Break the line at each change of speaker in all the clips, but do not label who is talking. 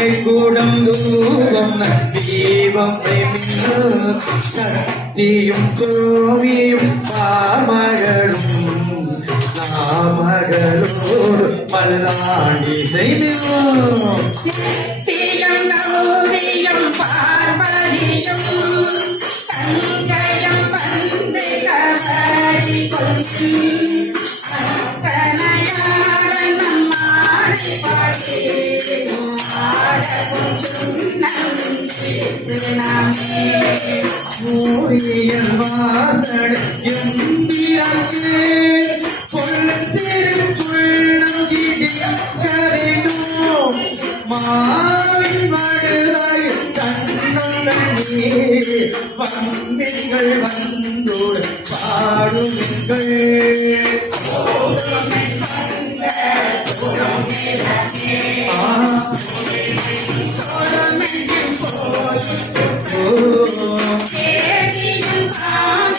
തലക്കൂടം രൂപം ദൈവം പ്രേമിച്ചു ശക്തിയും ചോമിയും പാമകളും നാമകളോട് പല്ലാണ്ടി ദൈവം ഗൗരിയും
പാർവതിയും തങ്കയം പന്ത് കവരി കൊണ്ടു மாவின் மடுவாய் கண்ணே வம்பிங்கள் வந்தோடு பாடுங்கள்
தேவியும் காணும்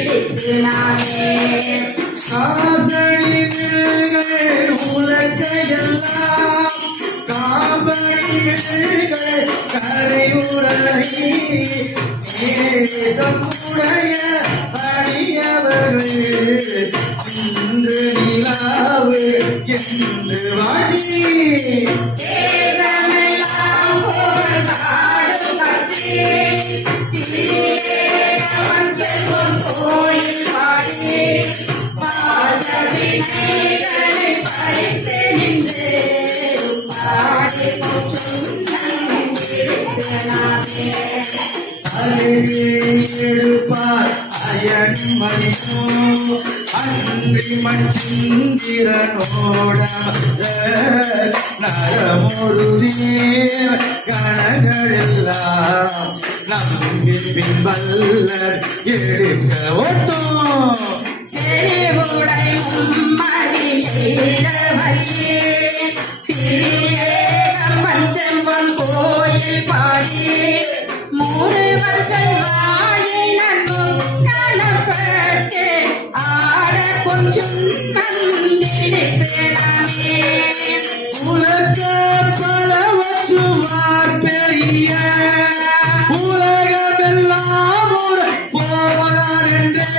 நம்பிடுத்து நானே
காதலிகள் உலகையெல்லாம் காவலிகள் கரையுறகி ஏதமுடைய அடியவர்கள் இன்று நிலாவு என்று வாடி
பாசவினைகளை பறித்து
அயன் மதிப்போ அன்றி மந்திரனோட கணங்களெல்லாம் நம்பி பின்பல்லர் எடுக்க ஓட்டம்
செறிவுடை உம்மதி செய்தவழியே சிறியேகம் செம்பன் கோயில் பாடி முருகன் செல்வாயினன் முக்கணப்பட்டு ஆட கொஞ்சம் நந்திருப்பேனே
உலக பலவற்றுமார் பெரிய உலகமெல்லாம் ஒரு போனார் என்றே.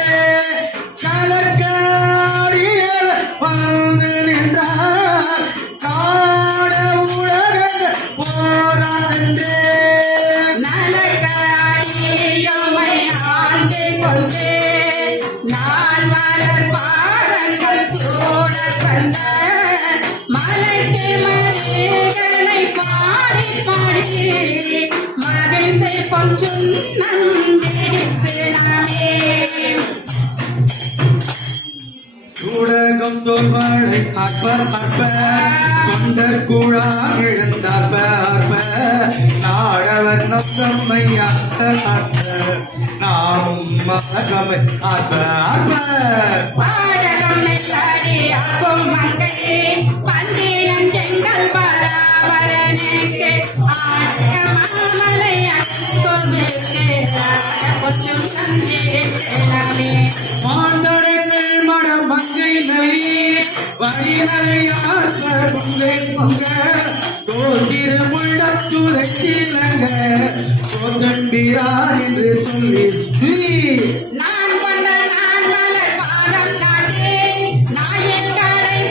மலைக்கு மருகனை பாடி பாடி. மகிழ்ந்து கொஞ்சம் நந்திருப்பினானே
சூடகம் தோல்வாழை அற்ப அற்ப தொண்டர் கூழா எழுந்தார்ப அற்ப நாடவர் நொத்தம்மை அற்ப அற்ப நாமும் மகமை அற்ப அற்ப
பாடகம்
நலி வழிநலையாற்ற பொங்கை பொங்க முள்ள சுரச்சிலங்க தோன்றம்பிரான் என்று சொல்லி
நான் கொண்ட நான் மலர் பாதம்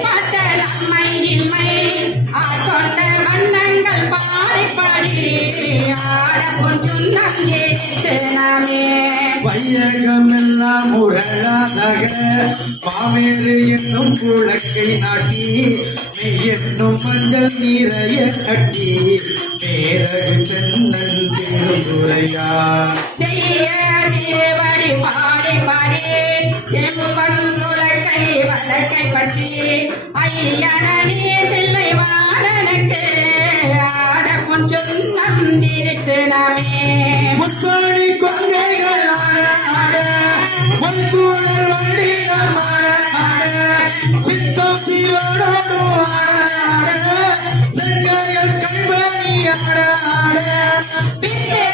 பட்டல் அம்மை இம்மை ஆட்கொண்ட வண்ணங்கள் பாடி பாடி நாமே.
வையகமெல்லாம் உரளாதக மாவேறு என்னும் புழக்கை நாட்டி மெய் என்னும் மஞ்சள் நீரைய கட்டி பேரகு தென்னன் திருதுரையா
செய்ய திருவடி பாடி பாடி செம்பன்றுலக்கை வழக்கை பற்றி வாழனுக்கு நாமே
முத்தாடி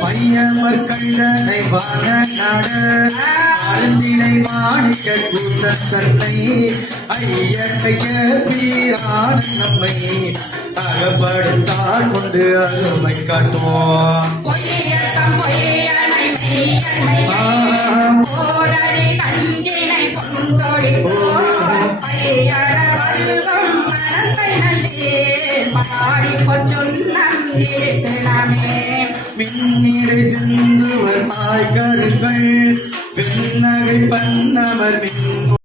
பையமர் கண்டனை வாழ நட அருந்தினை மாணிக்க கூட்டத்தை ஐய நம்மை. அகப்படுத்தால் கொண்டு அருமை காட்டுவோம். மின்னிடை சிந்துவர் தாய்கருகள் பின்னகை பண்ணவர் மின்